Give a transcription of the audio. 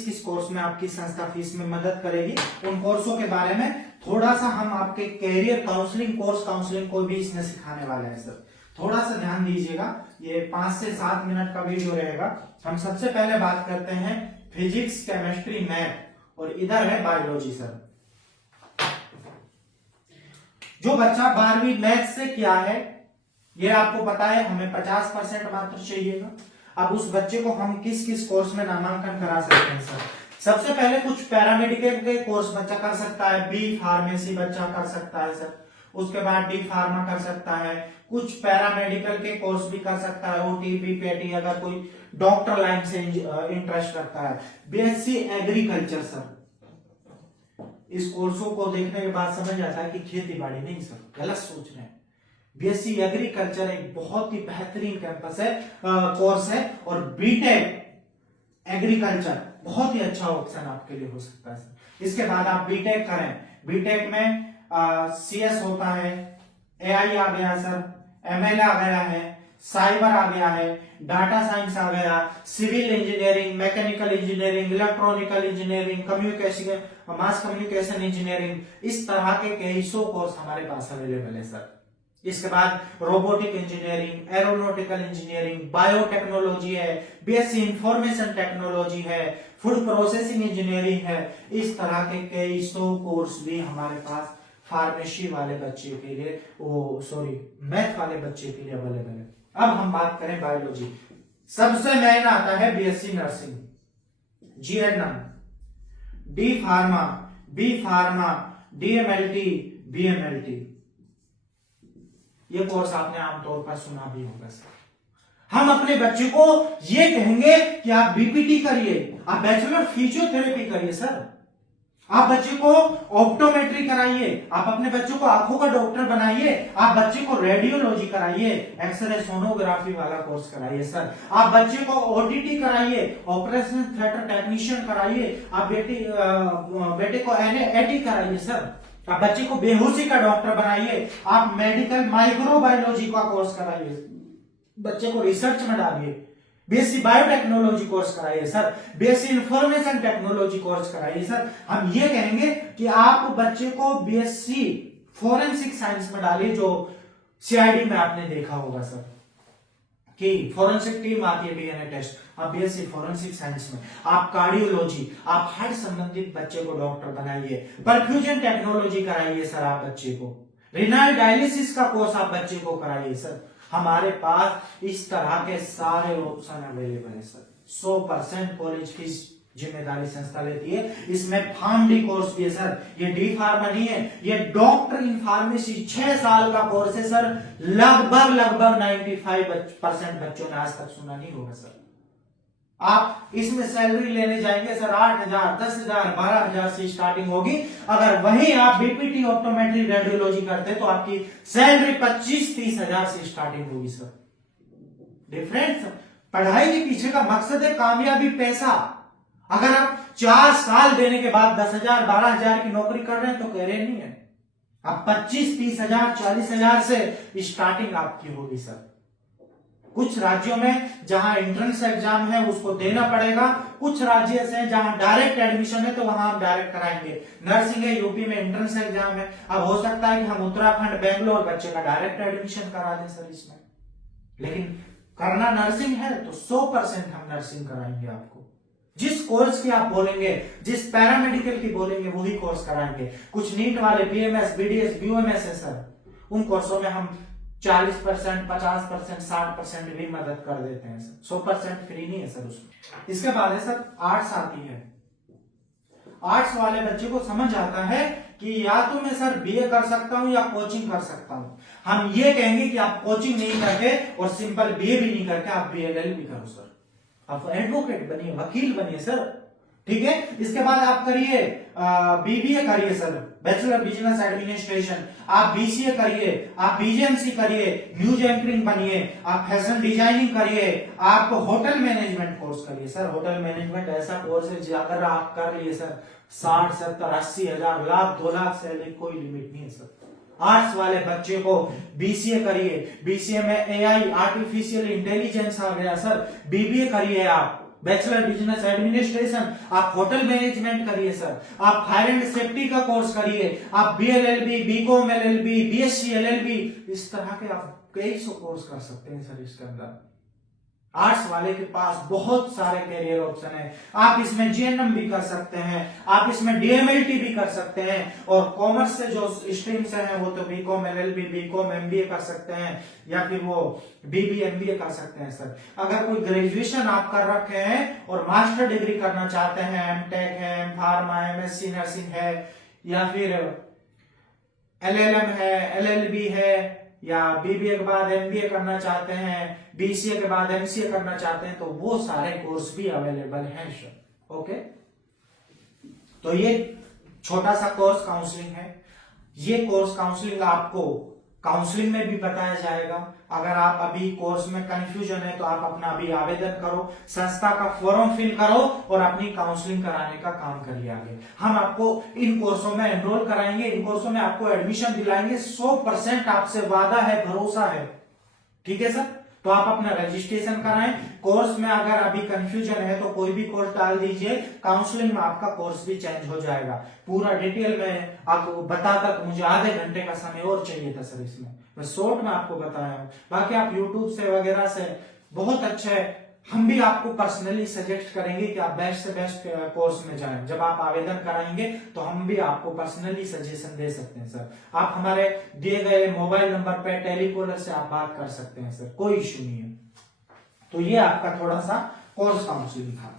किस कोर्स में आपकी संस्था फीस में मदद करेगी, उन कोर्सों के बारे में थोड़ा सा हम आपके कैरियर काउंसलिंग कोर्स काउंसलिंग को भी इसमें सिखाने वाले हैं सर। थोड़ा सा ध्यान दीजिएगा, ये 5 से 7 मिनट का वीडियो रहेगा। हम सबसे पहले बात करते हैं फिजिक्स, केमिस्ट्री, मैथ और इधर है बायोलॉजी सर। जो बच्चा 12वीं मैथ से किया है, ये आपको पता है हमें 50% मात्र चाहिएगा। अब उस बच्चे को हम किस किस कोर्स में नामांकन करा सकते हैं सर? सबसे पहले कुछ पैरामेडिकल के कोर्स बच्चा कर सकता है, बी फार्मेसी बच्चा कर सकता है सर। उसके बाद डी फार्मा कर सकता है, कुछ पैरामेडिकल के कोर्स भी कर सकता है, ओटी, बीपीटी, अगर कोई डॉक्टर लाइन से इंटरेस्ट रखता है। बीएससी एग्रीकल्चर सर, इस कोर्सों को देखने के बाद समझ आता है कि खेती बाड़ी नहीं सर, गलत सोच रहे हैं। बीएससी एग्रीकल्चर एक बहुत ही बेहतरीन कैंपस है, कोर्स है। और बीटेक एग्रीकल्चर बहुत ही अच्छा ऑप्शन आपके लिए हो सकता है सर। इसके बाद आप बीटेक करें, बीटेक में सीएस होता है, एआई आ गया सर, एमएल आ गया है, साइबर आ गया है, डाटा साइंस आ गया, civil engineering, mechanical engineering, electronical engineering, communication, mass communication engineering, इस तरह के कई सौ कोर्स हमारे पास अवेलेबल है सर। इसके बाद robotic engineering, aeronautical engineering, biotechnology है, बीएससी इंफॉर्मेशन टेक्नोलॉजी है, फूड प्रोसेसिंग इंजीनियरिंग है। इस तरह के कई सौ कोर्स भी हमारे पास फार्मेसी वाले बच्चे के लिए, मैथ वाले बच्चे के लिए अवेलेबल है। अब हम बात करें बायोलॉजी, सबसे मेन आता है BSc nursing, GNM, D pharma, B pharma, DMLT, BMLT. ये कोर्स आपने आमतौर पर सुना भी होगा सर। हम अपने बच्चे को ये कहेंगे कि आप बीपीटी करिए, आप बैचलर फिजियोथेरेपी करिए सर, आप बच्चे को ऑप्टोमेट्री कराइए, आप अपने बच्चों को आंखों का डॉक्टर बनाइए, आप बच्चे को रेडियोलॉजी कराइए, एक्सरे सोनोग्राफी वाला कोर्स कराइए सर, आप बच्चे को ओटीटी कराइए, ऑपरेशन थिएटर टेक्नीशियन कराइए, आप बेटे को एटी कराइए सर, आप बच्चे को बेहोशी का डॉक्टर बनाइए, आप मेडिकल माइक्रोबायोलॉजी का कोर्स कराइए, बच्चे को रिसर्च में डालिए, बीएससी बायोटेक्नोलॉजी कोर्स कराइए sir, BSc information technology course कराइए सर। हम ये कहेंगे कि आप बच्चे को बीएससी फोरेंसिक साइंस में डालिए, जो सीआईडी में आपने देखा होगा सर कि फोरेंसिक टीम आती है डीएनए टेस्ट, आप बीएससी फोरेंसिक साइंस में, आप कार्डियोलॉजी, आप हार्ट संबंधित बच्चे को डॉक्टर बनाइए, परफ्यूजन टेक्नोलॉजी कराइए सर आप बच्चे को, रिनाल डायलिसिस का कोर्स आप बच्चे को कराइए सर। हमारे पास इस तरह के सारे ऑप्शन अवेलेबल है सर। 100% कॉलेज फीस जिम्मेदारी संस्था लेती है। इसमें फार्मडी कोर्स भी है सर, ये डी फार्मा नहीं है, ये डॉक्टर इन फार्मेसी 6 साल का कोर्स है सर। लगभग 95% बच्चों ने आज तक सुना नहीं होगा सर। आप इसमें सैलरी लेने जाएंगे सर 8,000, 10,000, 12,000 से स्टार्टिंग होगी। अगर वही आप बीपीटी, ऑप्टोमेट्री, रेडियोलॉजी करते तो आपकी सैलरी 25-30 हजार से स्टार्टिंग होगी सर। डिफरेंस पढ़ाई के पीछे का मकसद है कामयाबी, पैसा। अगर आप 4 साल देने के बाद 10,000, 12,000 की नौकरी कर रहे हैं तो कह रहे नहीं है। आप 25-30 हजार, 40 हजार से स्टार्टिंग आपकी होगी सर। कुछ राज्यों में जहां एंट्रेंस एग्जाम है उसको देना पड़ेगा, कुछ राज्य से जहां डायरेक्ट एडमिशन है तो वहां हम डायरेक्ट कराएंगे। नर्सिंग है, यूपी में एंट्रेंस एग्जाम है, अब हो सकता है कि हम उत्तराखंड, बेंगलोर बच्चे का डायरेक्ट एडमिशन करा दें सर इसमें। लेकिन करना नर्सिंग है तो 100% हम नर्सिंग कराएंगे आपको। जिस कोर्स की आप बोलेंगे, जिस पैरामेडिकल की बोलेंगे वही कोर्स कराएंगे। कुछ नीट वाले बीएमएस, बीडीएस, बीओएमएस है सर, उन कोर्सों में हम 40%, 50%, 60% भी मदद कर देते हैं सर। 100% फ्री नहीं है सर उसमें। इसके बाद है सर आर्ट्स आती है। आर्ट्स वाले बच्चे को समझ आता है कि या तो मैं सर बीए कर सकता हूं या कोचिंग कर सकता हूं। हम ये कहेंगे कि आप कोचिंग नहीं करके और सिंपल बीए भी नहीं करके आप बीएलएल भी करो सर, आप एडवोकेट बनिए, वकील बनिए सर, ठीक है। इसके बाद आप करिए बीबीए करिए सर, बैचलर बिजनेस एडमिनिस्ट्रेशन, आप बीसीए करिए, आप बीजेएमसी करिए, न्यूज एंकरिंग बनिए, आप फैशन डिजाइनिंग करिए, आप होटल मैनेजमेंट कोर्स करिए सर। होटल मैनेजमेंट ऐसा कोर्स है अगर आप कर लिए सर 60, 70, 80 हजार, लाख, 2 लाख सैलरी, कोई लिमिट नहीं है सर। आर्ट्स वाले बच्चे को बीसीए करिए, बीसीए में एआई, आर्टिफिशियल इंटेलिजेंस आ गया सर, बीबीए करिए आप, बैचलर बिजनेस एडमिनिस्ट्रेशन, आप होटल मैनेजमेंट करिए सर, आप फायर एंड सेफ्टी का कोर्स करिए, आप BLLB, BCom LLB, BSc LLB, इस तरह के आप कई सौ कोर्स कर सकते हैं सर। इसके अंदर आर्ट्स वाले के पास बहुत सारे करियर ऑप्शन है। आप इसमें GNM भी कर सकते हैं, आप इसमें DMLT भी कर सकते हैं, और कॉमर्स से जो स्ट्रीम से हैं वो तो BCom LLB, BCom MBA कर सकते हैं, या फिर वो BB MBA कर सकते हैं सर। अगर कोई ग्रेजुएशन आप कर रखे हैं और मास्टर डिग्री करना चाहते हैं, MTech है, फार्मा, MSc नर्सिंग है, या फिर LLM है, LLB है, या BBA के बाद MBA करना चाहते हैं, BCA के बाद MCA करना चाहते हैं, तो वो सारे कोर्स भी अवेलेबल हैं सर। ओके, तो ये छोटा सा कोर्स काउंसलिंग है। ये कोर्स काउंसलिंग आपको काउंसलिंग में भी बताया जाएगा। अगर आप अभी कोर्स में कंफ्यूजन है तो आप अपना अभी आवेदन करो, संस्था का फॉर्म फिल करो और अपनी काउंसलिंग कराने का काम करिए आगे। हम आपको इन कोर्सों में एनरोल कराएंगे, इन कोर्सों में आपको एडमिशन दिलाएंगे, 100% आपसे वादा है, भरोसा है। ठीक है सर, तो आप अपना रजिस्ट्रेशन कराएं। कोर्स में अगर अभी कंफ्यूजन है तो कोई भी कोर्स डाल दीजिए, काउंसलिंग में आपका कोर्स भी चेंज हो जाएगा। पूरा डिटेल में आपको बताकर मुझे आधे घंटे का समय और चाहिए था सर, इसमें मैं शॉर्ट में आपको बताया हूँ। बाकी आप यूट्यूब से वगैरह से बहुत अच्छे, हम भी आपको पर्सनली सजेस्ट करेंगे कि आप बेस्ट से बेस्ट कोर्स में जाएं। जब आप आवेदन कराएंगे तो हम भी आपको पर्सनली सजेशन दे सकते हैं सर। आप हमारे दिए गए मोबाइल नंबर पे टेलीकॉलर से आप बात कर सकते हैं सर, कोई इश्यू नहीं है। तो ये आपका थोड़ा सा कोर्स काउंसलिंग था।